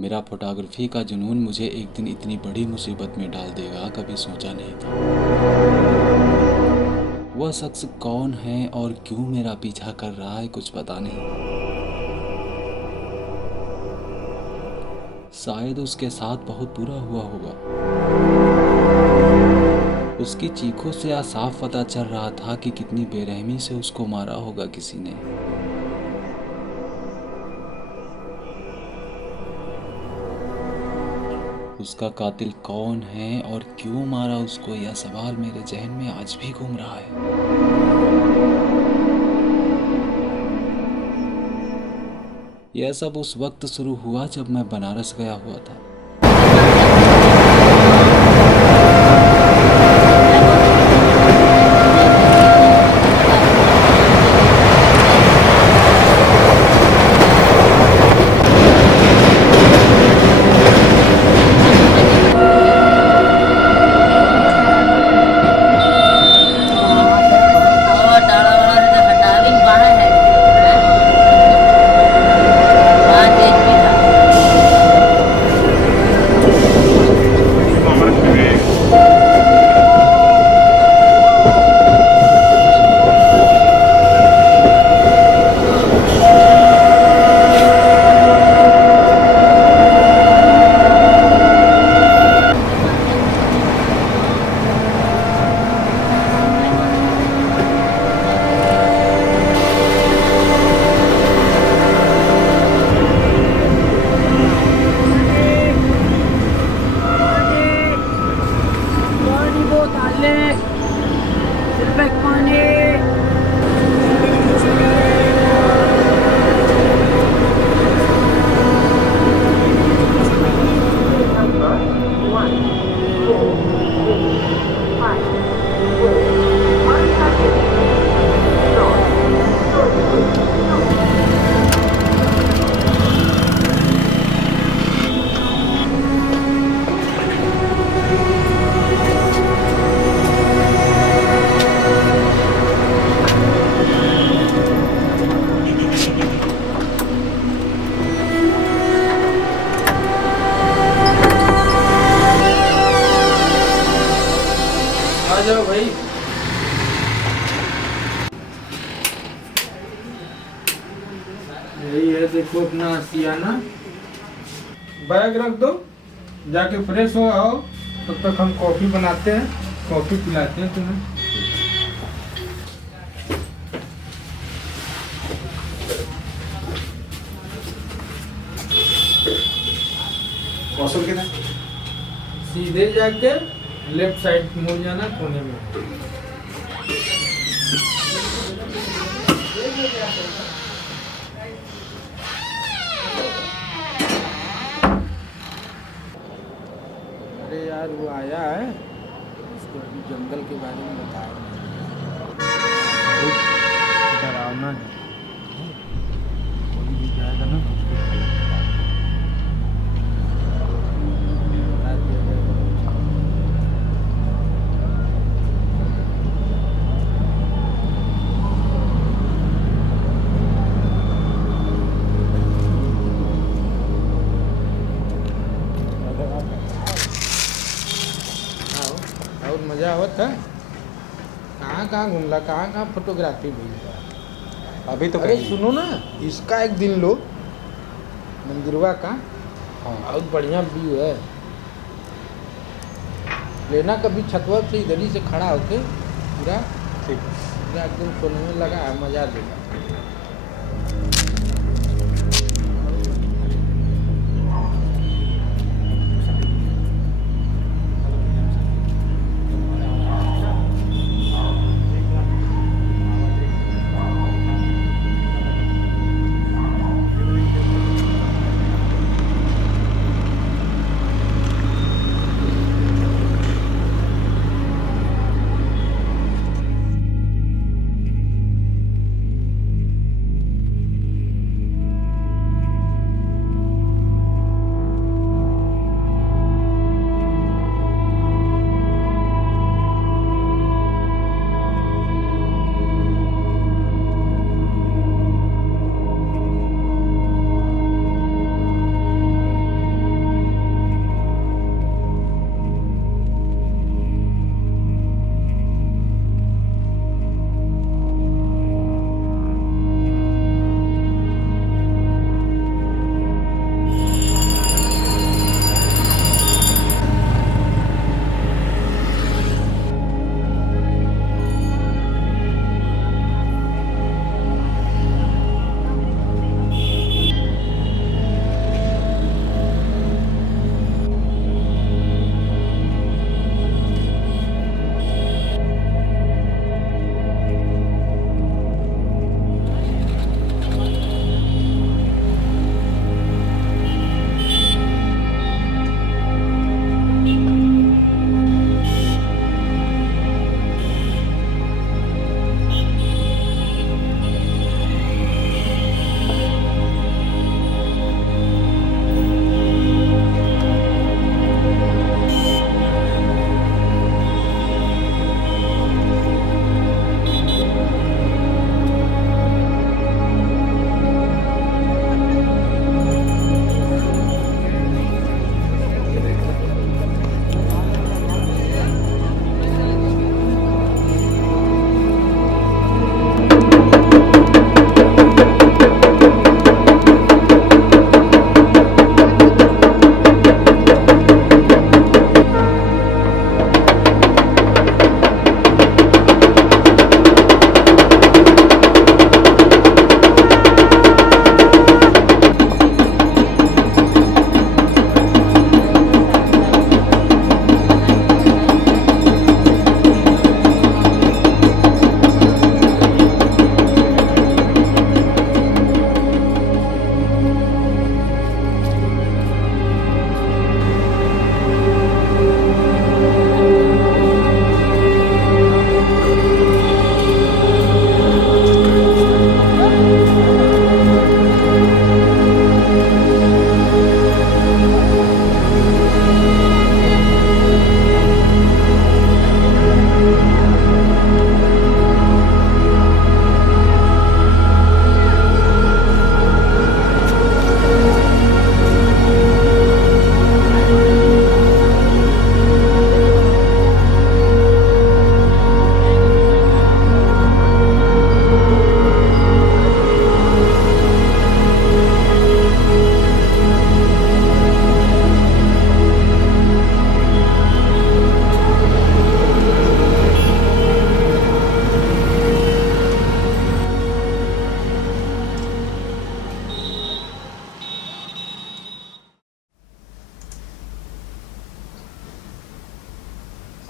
मेरा फोटोग्राफी का जुनून मुझे एक दिन इतनी बड़ी मुसीबत में डाल देगा, कभी सोचा नहीं था। वह शख्स कौन है और क्यों मेरा पीछा कर रहा है, कुछ पता नहीं। शायद उसके साथ बहुत बुरा हुआ होगा। उसकी चीखों से आज साफ पता चल रहा था कि कितनी बेरहमी से उसको मारा होगा किसी ने। उसका कातिल कौन है और क्यों मारा उसको, यह सवाल मेरे जहन में आज भी घूम रहा है। यह सब उस वक्त शुरू हुआ जब मैं बनारस गया हुआ था। आ जाओ भाई। यही है, देखो अपना सियाना। बैग रख दो, जाके फ्रेश हो आओ। तब तक हम कॉफी बनाते हैं, कॉफी पिलाते हैं तुम्हें। कौशल किधर? सीधे जाके लेफ्ट साइड मुड़ जाना, कोने में। अरे यार, वो आया है, उसको अभी जंगल के बारे में बताया। बहुत डरावना है, कोई भी जाएगा ना तो उसको बता दिया जाएगा। और मजा आवत है। कहाँ घूमला, कहाँ फोटोग्राफी भेजता। अभी तो अरे कहीं सुनो ना, इसका एक दिन लो, मंदिरवा का। हाँ। बहुत बढ़िया व्यू है। लेना कभी छतवा से इधर ही से खड़ा होके पूरा ठीक। पूरा एकदम सोने में लगा है, मजा देगा।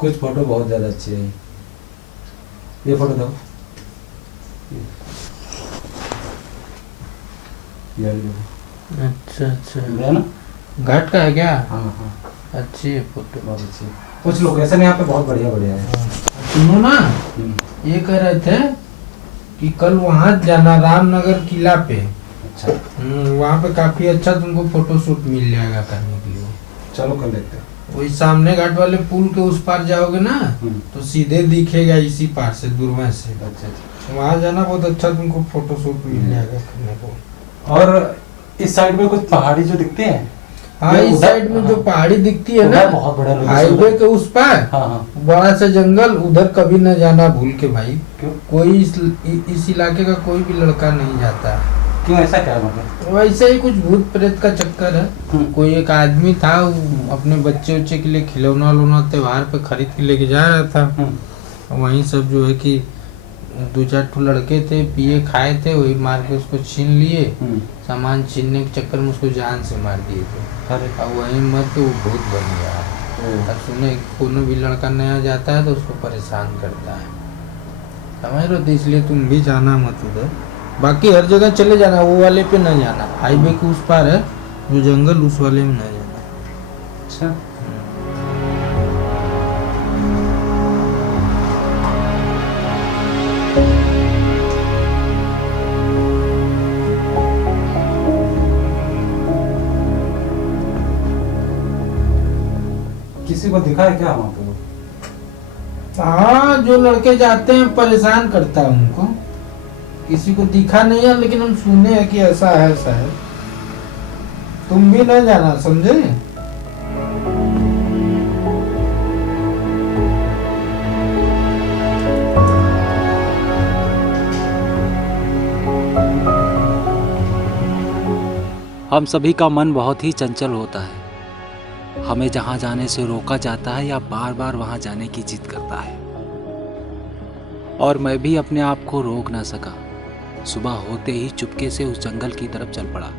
कुछ फोटो बहुत ज़्यादा अच्छी है। ये फोटो दो। ये लो। अच्छा अच्छा, है ना? घाट का है क्या? हाँ हाँ, अच्छी है फोटो। बहुत अच्छी है। कुछ लोकेशन यहाँ पे बहुत बढ़िया बढ़िया है। सुनो ना, हम्म, ये कह रहे थे कि कल वहाँ जाना रामनगर किला पे। अच्छा, वहाँ पे काफी अच्छा तुमको फोटो शूट मिल जाएगा करने के लिए। चलो कर लेते हैं। वही सामने घाट वाले पुल के उस पार जाओगे ना तो सीधे दिखेगा इसी पार से दूरवा से। अच्छा अच्छा। वहाँ जाना बहुत अच्छा तुमको फोटो शूट मिल जाएगा करने को। और इस साइड में कुछ पहाड़ी जो दिखते हैं। हाँ, ये इस उधर- साइड में जो हाँ, पहाड़ी दिखती है ना, उधर बहुत बड़ा location हाईवे है। के उस पार हाँ हाँ। बड़ा सा जंगल, उधर कभी न जाना भूल के भाई। क्यों? कोई इस इलाके का कोई भी लड़का नहीं जाता। क्यों, ऐसा क्या है मतलब? वैसे ही कुछ भूत प्रेत का चक्कर है। हम्म। कोई एक आदमी था, वो अपने बच्चे उच्चे के लिए खिलौना उलौना त्योहार पे खरीद के लेके जा रहा था। वहीं सब जो है कि 2-4 ठो लड़के थे, पिए खाए थे, वही मार के उसको छीन लिए। सामान छीनने के चक्कर में उसको जान से मार दिए थे। अरे अब वहीं मर के वो भूत बन गया। अब सुने कोनो भी लड़का नया जाता है तो उसको परेशान करता है, समझ रहे हो? तो इसलिए तुम भी जाना मत उधर। बाकी हर जगह चले जाना, वो वाले पे न जाना। हाईवे के उस पार है जो जंगल, उस वाले में न जाना। अच्छा, किसी को दिखा है क्या वहाँ पे? हाँ, जो लड़के जाते हैं परेशान करता है उनको। किसी को दिखा नहीं है, लेकिन हम सुने हैं कि ऐसा है ऐसा है। तुम भी न जाना, समझे? हम सभी का मन बहुत ही चंचल होता है। हमें जहाँ जाने से रोका जाता है या बार बार वहाँ जाने की जिद करता है, और मैं भी अपने आप को रोक ना सका। सुबह होते ही चुपके से उस जंगल की तरफ चल पड़ा।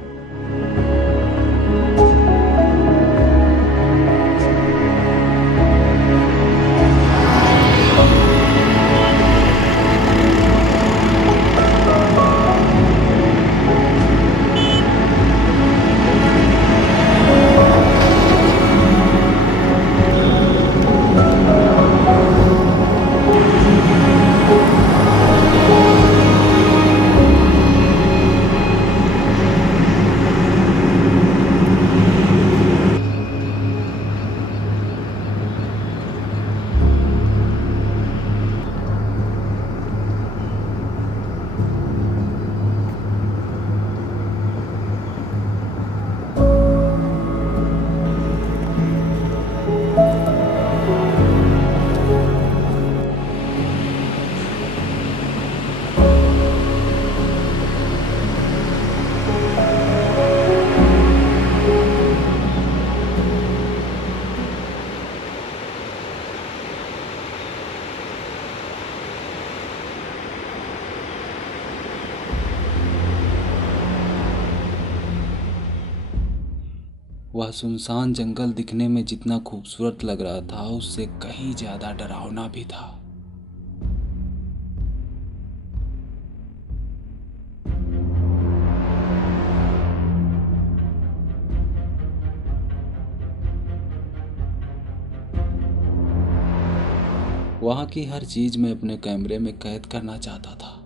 वह सुनसान जंगल दिखने में जितना खूबसूरत लग रहा था, उससे कहीं ज्यादा डरावना भी था। वहाँ की हर चीज मैं अपने कैमरे में कैद करना चाहता था।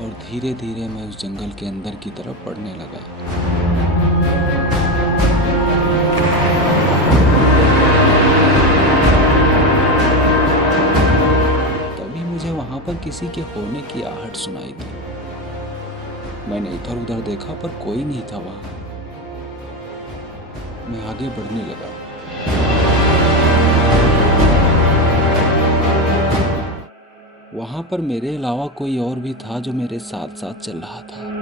और धीरे धीरे मैं उस जंगल के अंदर की तरफ बढ़ने लगा। तभी मुझे वहां पर किसी के होने की आहट सुनाई दी। मैंने इधर उधर देखा पर कोई नहीं था वहां। मैं आगे बढ़ने लगा। वहां पर मेरे अलावा कोई और भी था जो मेरे साथ साथ चल रहा था।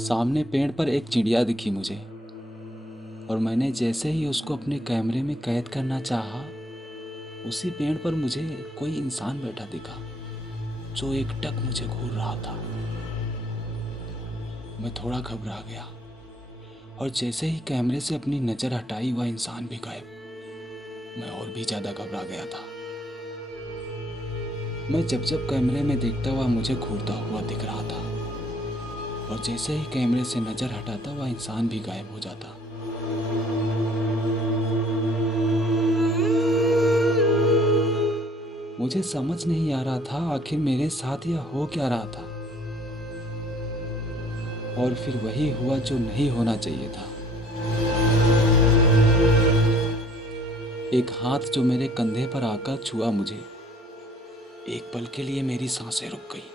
सामने पेड़ पर एक चिड़िया दिखी मुझे, और मैंने जैसे ही उसको अपने कैमरे में कैद करना चाहा, उसी पेड़ पर मुझे कोई इंसान बैठा दिखा जो एकटक मुझे घूर रहा था। मैं थोड़ा घबरा गया, और जैसे ही कैमरे से अपनी नज़र हटाई वह इंसान भी गायब। मैं और भी ज़्यादा घबरा गया था। मैं जब कैमरे में देखता वह मुझे घूरता हुआ दिख रहा था, और जैसे ही कैमरे से नज़र हटाता वह इंसान भी गायब हो जाता। मुझे समझ नहीं आ रहा था आखिर मेरे साथ यह हो क्या रहा था, और फिर वही हुआ जो नहीं होना चाहिए था। एक हाथ जो मेरे कंधे पर आकर छुआ मुझे, एक पल के लिए मेरी सांसें रुक गई।